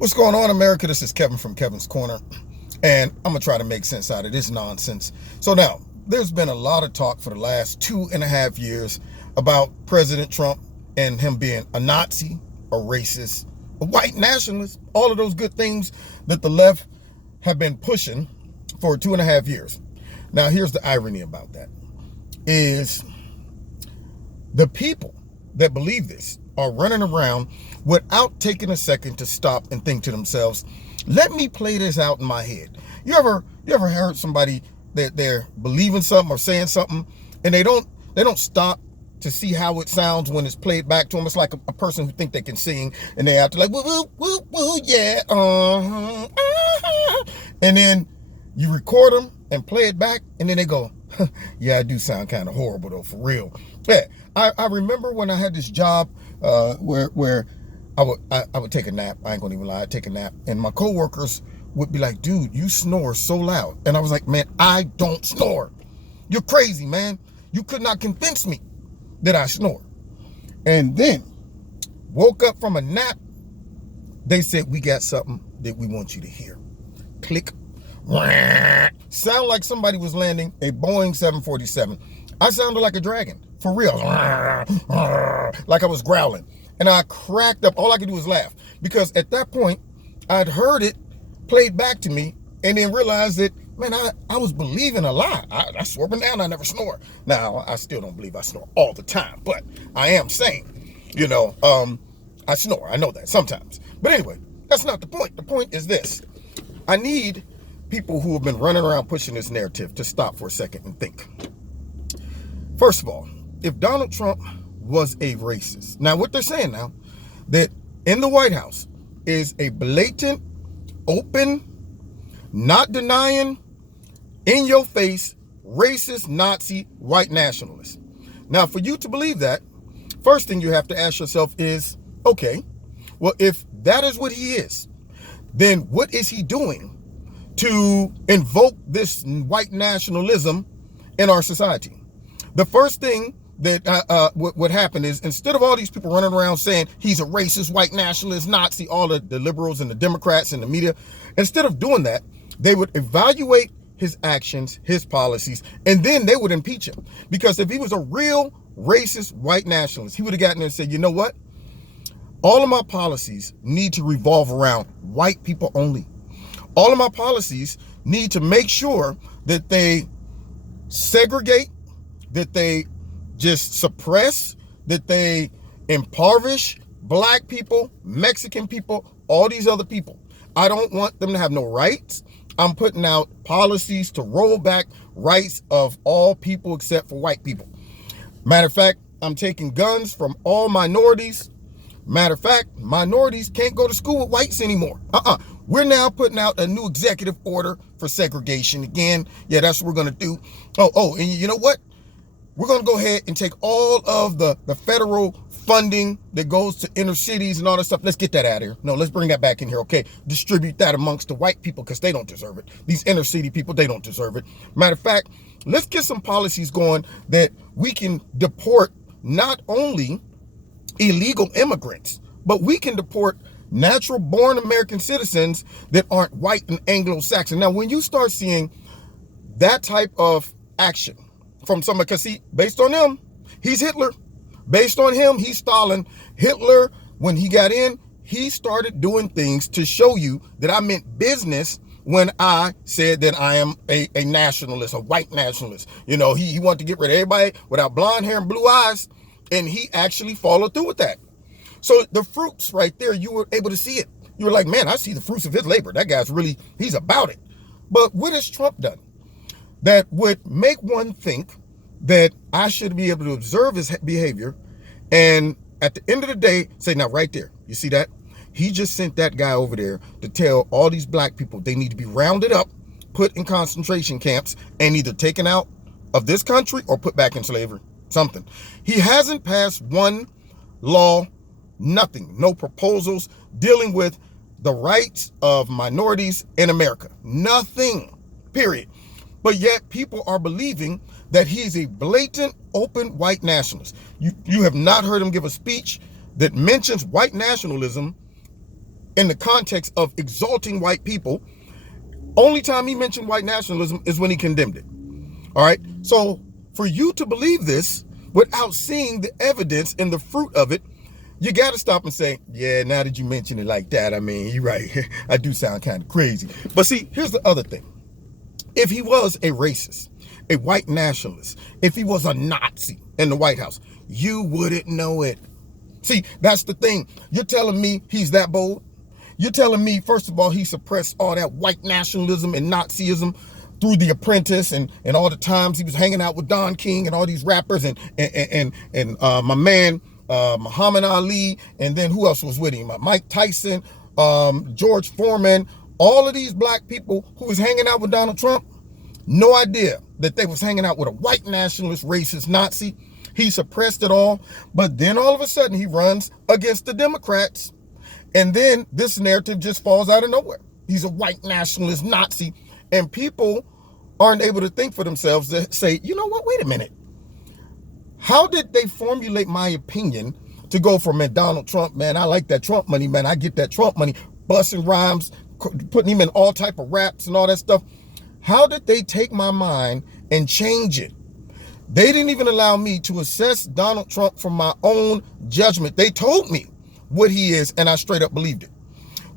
What's going on, America? This is Kevin from Kevin's Corner, and I'm going to try to make sense out of this nonsense. So now, there's been a lot of talk for the last 2.5 years about President Trump and him being a Nazi, a racist, a white nationalist, all of those good things that the left have been pushing for 2.5 years. Now, here's the irony about that, is the people that believe this are running around without taking a second to stop and think to themselves, let me play this out in my head. You ever heard somebody that they're believing something or saying something and they don't stop to see how it sounds when it's played back to them? It's like a person who think they can sing and they have to like, woo, woo, woo, woo, yeah, and then you record them and play it back and then they go, yeah, I do sound kind of horrible though, for real. Yeah, I remember when I had this job where I would take a nap. I ain't gonna even lie, I'd take a nap, and my coworkers would be like, dude, you snore so loud. And I was like, man, I don't snore. You're crazy, man. You could not convince me that I snore. And then woke up from a nap. They said, we got something that we want you to hear. Click. Sound like somebody was landing a Boeing 747. I sounded like a dragon, for real. Like I was growling. And I cracked up. All I could do was laugh. Because at that point, I'd heard it played back to me and then realized that, man, I was believing a lie. I swore up and down I never snore. Now, I still don't believe I snore all the time, but I am saying, I snore. I know that sometimes. But anyway, that's not the point. The point is this. I need people who have been running around pushing this narrative to stop for a second and think. First of all, if Donald Trump was a racist, now what they're saying now, that in the White House is a blatant, open, not denying, in your face, racist, Nazi, white nationalist. Now, for you to believe that, first thing you have to ask yourself is, okay, well, if that is what he is, then what is he doing to invoke this white nationalism in our society? The first thing that would happen is, instead of all these people running around saying he's a racist, white nationalist, Nazi, all the liberals and the Democrats and the media, instead of doing that, they would evaluate his actions, his policies, and then they would impeach him. Because if he was a real racist white nationalist, he would have gotten there and said, you know what? All of my policies need to revolve around white people only. All of my policies need to make sure that they segregate, that they just suppress, that they impoverish black people, Mexican people, all these other people. I don't want them to have no rights. I'm putting out policies to roll back rights of all people except for white people. Matter of fact, I'm taking guns from all minorities. Matter of fact, minorities can't go to school with whites anymore. We're now putting out a new executive order for segregation again. Yeah, that's what we're going to do. And you know what? We're going to go ahead and take all of the federal funding that goes to inner cities and all that stuff. Let's get that out of here. No, let's bring that back in here. Okay, distribute that amongst the white people because they don't deserve it. These inner city people, they don't deserve it. Matter of fact, let's get some policies going that we can deport not only illegal immigrants, but we can deport natural born American citizens that aren't white and Anglo-Saxon. Now, when you start seeing that type of action from somebody, because see, based on him, he's Hitler. Based on him, he's Stalin. Hitler, when he got in, he started doing things to show you that I meant business when I said that I am a nationalist, a white nationalist. You know, he wanted to get rid of everybody without blonde hair and blue eyes, and he actually followed through with that. So the fruits right there, you were able to see it. You were like, man, I see the fruits of his labor. That guy's really, he's about it. But what has Trump done that would make one think that I should be able to observe his behavior and at the end of the day say, now right there, you see that? He just sent that guy over there to tell all these black people they need to be rounded up, put in concentration camps, and either taken out of this country or put back in slavery, something. He hasn't passed one law, nothing, no proposals dealing with the rights of minorities in America. Nothing, period. But yet people are believing that he's a blatant, open white nationalist. You have not heard him give a speech that mentions white nationalism in the context of exalting white people. Only time he mentioned white nationalism is when he condemned it. All right. So for you to believe this without seeing the evidence and the fruit of it, you got to stop and say, yeah, now that you mention it like that, I mean, you're right. I do sound kind of crazy. But see, here's the other thing. If he was a racist, a white nationalist, if he was a Nazi in the White House, you wouldn't know it. See, that's the thing. You're telling me he's that bold? You're telling me, first of all, he suppressed all that white nationalism and Nazism through The Apprentice and all the times he was hanging out with Don King and all these rappers and my man Muhammad Ali, and then who else was with him? Mike Tyson, George Foreman, all of these black people who was hanging out with Donald Trump. No idea that they was hanging out with a white nationalist, racist Nazi. He suppressed it all, but then all of a sudden he runs against the Democrats, and then this narrative just falls out of nowhere. He's a white nationalist Nazi, and people aren't able to think for themselves to say, you know what, wait a minute. How did they formulate my opinion to go from, man, Donald Trump, man, I like that Trump money, man, I get that Trump money, busting rhymes, putting him in all type of raps and all that stuff. How did they take my mind and change it? They didn't even allow me to assess Donald Trump from my own judgment. They told me what he is, and I straight up believed it.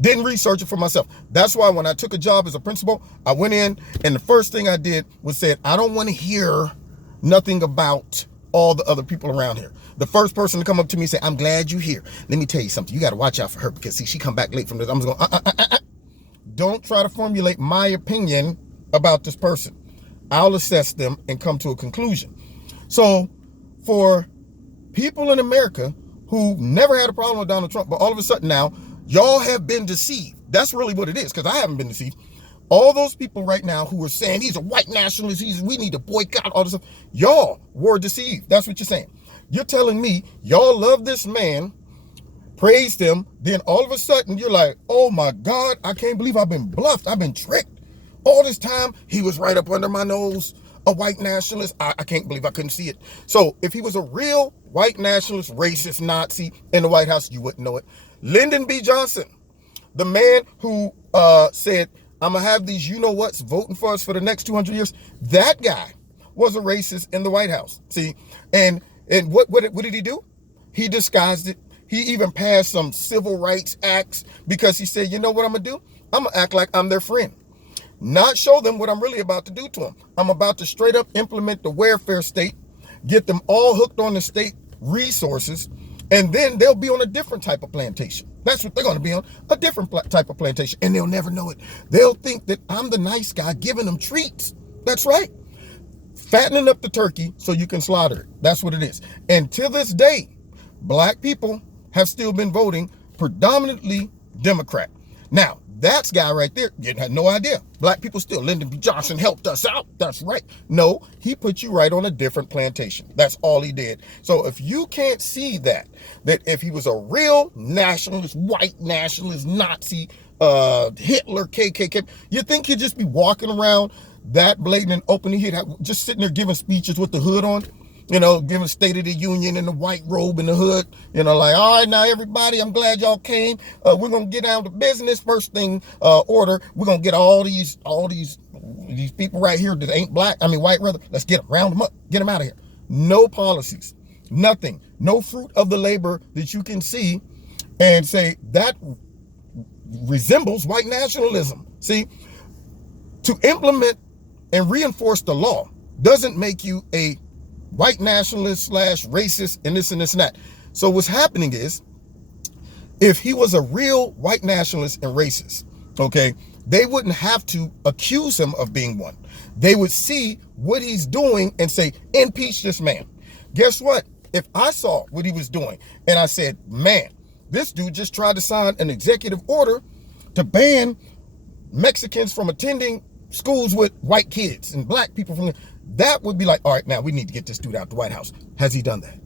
Didn't research it for myself. That's why when I took a job as a principal, I went in, and the first thing I did was said, I don't want to hear nothing about all the other people around here. The first person to come up to me and say, I'm glad you're here. Let me tell you something. You got to watch out for her because, see, she come back late from this. I'm just going, Don't try to formulate my opinion about this person. I'll assess them and come to a conclusion. So for people in America who never had a problem with Donald Trump, but all of a sudden now, y'all have been deceived. That's really what it is, because I haven't been deceived. All those people right now who are saying he's a white nationalist, we need to boycott all this stuff, y'all were deceived. That's what you're saying. You're telling me y'all love this man, praised him, then all of a sudden you're like, oh my God, I can't believe I've been bluffed. I've been tricked. All this time, he was right up under my nose, a white nationalist. I can't believe I couldn't see it. So if he was a real white nationalist, racist, Nazi in the White House, you wouldn't know it. Lyndon B. Johnson, the man who said, I'm going to have these you-know-whats voting for us for the next 200 years. That guy was a racist in the White House. See, and what did he do? He disguised it. He even passed some civil rights acts because he said, you know what I'm going to do? I'm going to act like I'm their friend. Not show them what I'm really about to do to them. I'm about to straight up implement the welfare state, get them all hooked on the state resources, and then they'll be on a different type of plantation. That's what they're going to be on, a different type of plantation, and they'll never know it. They'll think that I'm the nice guy giving them treats. That's right. Fattening up the turkey so you can slaughter it. That's what it is. And to this day, black people have still been voting predominantly Democrat. Now, that guy right there, you had no idea. Black people still, Lyndon B. Johnson helped us out. That's right. No, he put you right on a different plantation. That's all he did. So if you can't see that if he was a real nationalist, white nationalist, Nazi, Hitler, KKK, you think he'd just be walking around that blatant and open? He'd have just sitting there giving speeches with the hood on? You know, giving State of the Union in the white robe in the hood, you know, like, all right, now everybody, I'm glad y'all came. We're going to get down to business. First thing, order, we're going to get all these people right here that ain't black, white rather. Let's get them, round them up, get them out of here. No policies, nothing, no fruit of the labor that you can see and say that resembles white nationalism. See, to implement and reinforce the law doesn't make you a white nationalist / racist and this and this and that. So what's happening is, if he was a real white nationalist and racist, okay, they wouldn't have to accuse him of being one. They would see what he's doing and say, impeach this man. Guess what? If I saw what he was doing and I said, man, this dude just tried to sign an executive order to ban Mexicans from attending schools with white kids and black people from that would be like, all right, now we need to get this dude out the White House. Has he done that?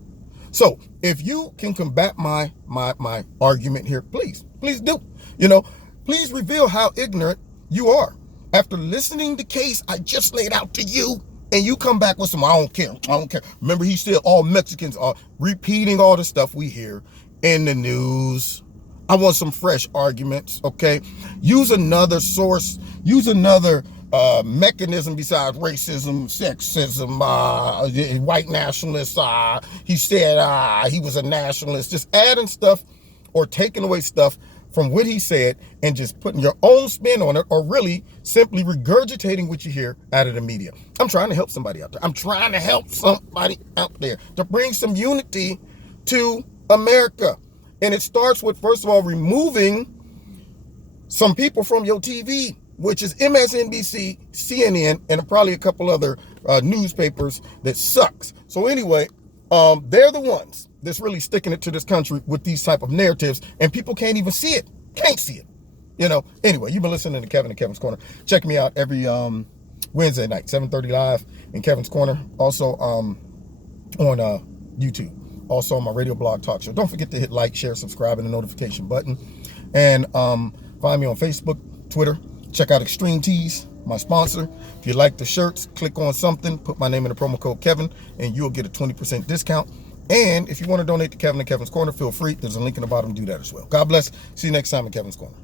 So if you can combat my argument here, please do. You know, please reveal how ignorant you are. After listening to the case I just laid out to you, and you come back with some, I don't care. Remember, he said all Mexicans are repeating all the stuff we hear in the news, I want some fresh arguments, okay? Use another source, use another mechanism besides racism, sexism, white nationalists. He said he was a nationalist. Just adding stuff or taking away stuff from what he said and just putting your own spin on it, or really simply regurgitating what you hear out of the media. I'm trying to help somebody out there. I'm trying to help somebody out there to bring some unity to America. And it starts with, first of all, removing some people from your TV, which is MSNBC, CNN, and probably a couple other newspapers that sucks. So anyway, they're the ones that's really sticking it to this country with these type of narratives, and people can't even see it. Can't see it. You know, anyway, you've been listening to Kevin and Kevin's Corner. Check me out every Wednesday night, 7:30 live in Kevin's Corner. Also on YouTube. Also on my radio blog talk show. Don't forget to hit like, share, subscribe, and the notification button. And find me on Facebook, Twitter. Check out Extreme Tees, my sponsor. If you like the shirts, click on something, put my name in the promo code Kevin, and you'll get a 20% discount. And if you want to donate to Kevin and Kevin's Corner, feel free. There's a link in the bottom. Do that as well. God bless. See you next time in Kevin's Corner.